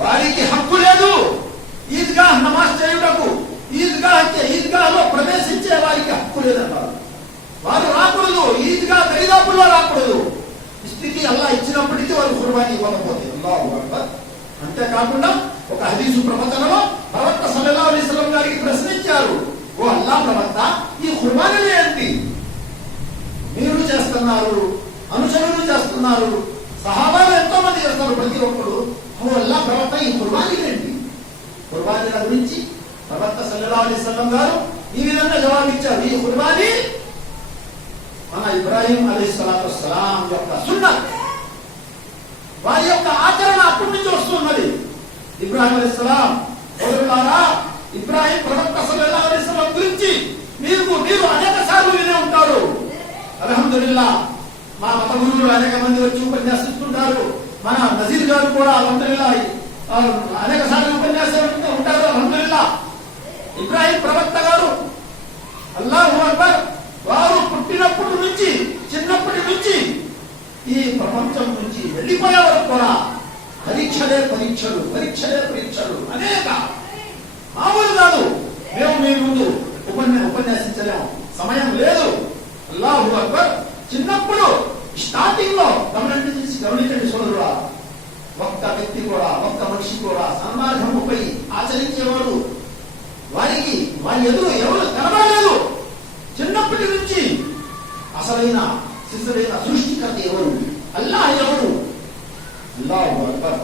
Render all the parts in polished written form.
వారికి హక్కు లేదు ఈద్గా నమాజ్ చేయుటకు. ఈద్గాలో ప్రవేశించే వారికి హక్కు లేదన్నారు. వారు రాకూడదు, ఈద్గా దరిదాపుల్లో రాకూడదు. స్థితి అల్లా ఇచ్చినప్పటికీ వారు ఖుర్బానీ ఇవ్వకపోతే. అల్లాహు అక్బర్. అంతేకాకుండా ఒక హదీసు ప్రవచనలో ప్రవక్త సల్లల్లాహు అలైహి వసల్లం గారికి ప్రశ్నించారు, ఓ అల్లా ప్రవక్త, ఈ ఖుర్బానీ ఏంటి? మీరు చేస్తున్నారు, అనుచరులు చేస్తున్నారు, సహాబాలు ఎంతో మంది చేస్తారు, ప్రతి ఒక్కరు. ఓ అల్లా ప్రవక్త, ఈ ఖుర్బానీ ఏంటి? ఖుర్బానీల గురించి ప్రవక్త సల్లల్లాహు అలైహి వసల్లం గారు ఈ విధంగా జవాబిచ్చారు, ఈ ఖుర్బానీ మన ఇబ్రాహీం అలైహిస్సలాతు వస్సలాం యొక్క సున్నత్, వారి యొక్క ఆచరణ అప్పటి నుంచి వస్తున్నది. ఇబ్రాహీం అలైహిస్సలాం సోదరులారా, ఇబ్రాహీం ప్రవక్త సల్లల్లాహు అలైహి వసల్లం గురించి మీరు అనేక సార్లు వినే ఉంటారు. అల్హమ్దులిల్లాహ్, మా మత గురువులు అనేక మంది వచ్చి ఉపన్యాసిస్తుంటారు. మన నజీర్ గారు కూడా అల్హమ్దులిల్లాహ్ అనేక సార్లు ఉపన్యాసం ఉంటారు. అల్హమ్దులిల్లాహ్, ఇబ్రాహీం ప్రవక్త గారు అల్లాహు అక్బర్, వారు పుట్టినప్పటి నుంచి, చిన్నప్పటి నుంచి ఈ ప్రపంచం నుంచి వెళ్ళిపోయే వరకు కూడా పరీక్షలే పరీక్షలు అనేక. మామూలు కాదు, మేము మీ ముందు ఉపన్యాసించలేము, సమయం లేదు. అల్లాహు అక్బర్. చిన్నప్పుడు స్టార్టింగ్ లో గమనించండి సోదరుడా, ఒక్క వ్యక్తి కూడా, ఒక్క మనిషి కూడా సన్మార్గముపై ఆచరించేవాడు వారి ఎదురు ఎవరు కనబడలేదు. చిన్నప్పటి నుంచి అసలైన సిసలైన సృష్టికర్త ఎవరు? అల్లాహ్ ఎవరు? అల్లాహు అక్బర్.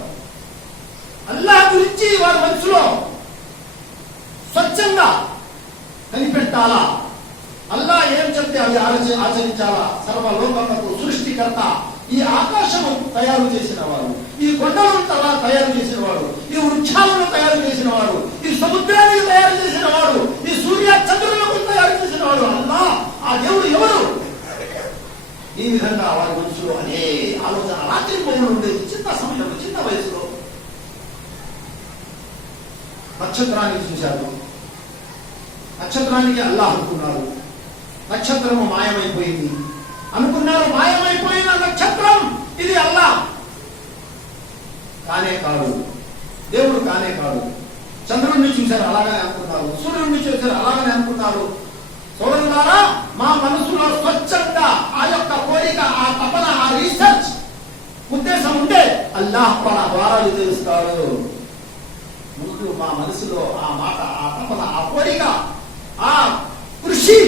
అల్లాహ్ గురించి వారి మనసులో స్వచ్ఛంగా కనిపెట్టాలా, అల్లాహ్ ఏం చెప్తే అవి ఆచరించాలా. సర్వలోకములకు సృష్టికర్త, ఈ ఆకాశము తయారు చేసిన వాడు, ఈ కొండలను తయారు చేసిన వాడు, ఈ వృక్షాలను తయారు చేసిన వాడు, ఈ సముద్రానికి తయారు చేసిన వాడు, ఈ సూర్య చంద్రులకు తయారు చేసిన వాడు అల్లాహ్. ఆ దేవుడు ఎవరు? ఈ విధంగా వారి మనసులో అనే ఆలోచన రాత్రి పౌరులు ఉండేది. చిన్న సమయంలో, చిన్న వయసులో నక్షత్రానికి చూశారు. నక్షత్రానికి అల్లాహ్ అనుకున్నారు, నక్షత్రము మాయమైపోయింది అనుకున్నారు. మాయమైపోయిన నక్షత్రం ఇది అల్లాహ్ కానే కాదు, దేవుడు కానే కాదు. చంద్రుడిని చూశారు, అలాగనే అనుకున్నారు. సూర్యుడిని చూశారు, అలాగనే అనుకున్నారు. సోదరులారా, మా మనసులో స్వచ్ఛంగా ఆ యొక్క కోరిక, ఆ తపన, ఆ రీసెర్చ్ ఉద్దేశం ఉంటే అల్లాహ్ మన ద్వారాలు తెలుస్తాడు. ముందు మా మనసులో ఆ మాట, ఆ తపన, ఆ కోరిక, ఆ కృషి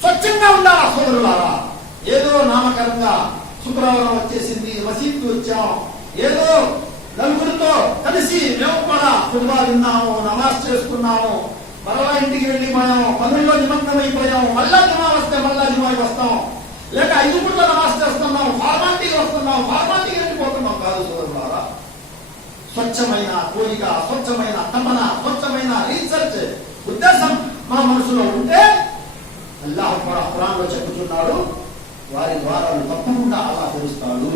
స్వచ్ఛంగా ఉండాలా సోదరులారా. ఏదో నామకరంగా శుక్రవారం వచ్చేసింది, మసీద్కి వచ్చాం, ఏదో నలుగురితో కలిసి మేము కూడా ఖుత్బా విన్నాము, నమాజ్ చేసుకున్నాము, మరలా ఇంటికి వెళ్ళిపోయాము, పనుల్లో నిమగ్నమైపోయాము, మళ్ళా జమా వస్తే మళ్ళా జమాకి వస్తాం, లేక 5 పూట్ల నమాజ్ చేస్తున్నాం, ఫార్మాలిటీకి వస్తున్నాం, ఫార్మాలిటీకి వెళ్ళిపోతున్నాం కాదు సోదరులారా. స్వచ్ఛమైన కోరిక, స్వచ్ఛమైన తపన, స్వచ్ఛమైన రీసెర్చ్ ఉద్దేశం మా మనసులో ఉంటే అల్లాహ్ కూడా ఖురాన్లో చెప్పుతున్నాడు, వారి ద్వారాలు తప్పకుండా అల్లాహ్ తెరుస్తాడు.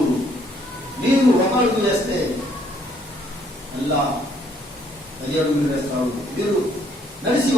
మీరు ఒక అడుగు వేస్తే అల్లాహ్ 10 అడుగులు వేస్తాడు. మీరు నడిచి